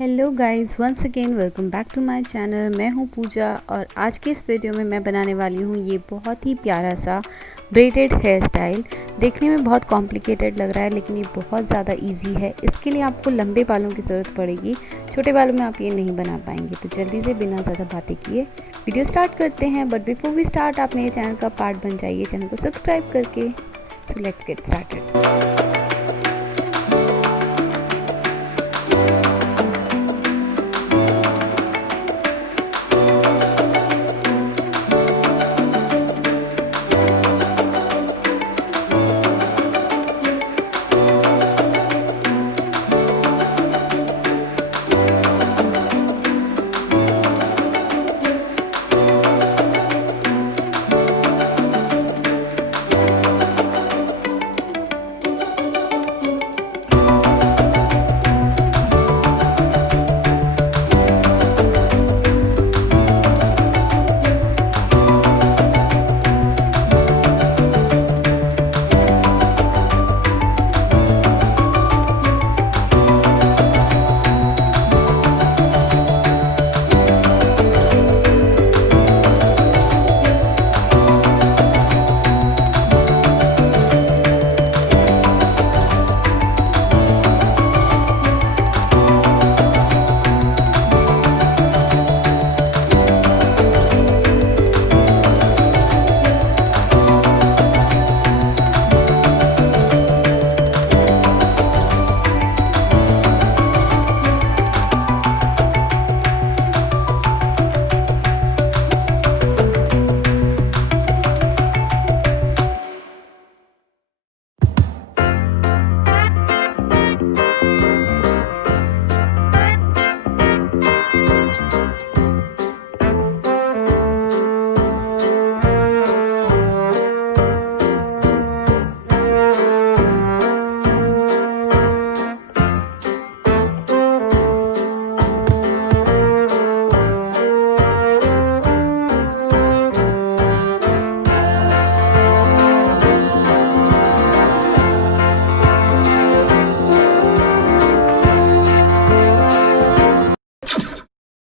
Hello guys, once again welcome back to my channel. मैं हूं पूजा और आज के इस वीडियो में मैं बनाने वाली हूं ये बहुत ही प्यारा सा ब्रेडेड हेयर स्टाइल। देखने में बहुत कॉम्प्लिकेटेड लग रहा है लेकिन ये बहुत ज़्यादा इजी है। इसके लिए आपको लंबे बालों की ज़रूरत पड़ेगी, छोटे बालों में आप ये नहीं बना पाएंगे। तो जल्दी से बिना ज़्यादा बातें किए वीडियो स्टार्ट करते हैं। बट बिफोर वी स्टार्ट, आप मेरे चैनल का पार्ट बन जाइए चैनल को सब्सक्राइब करके। So let's get started.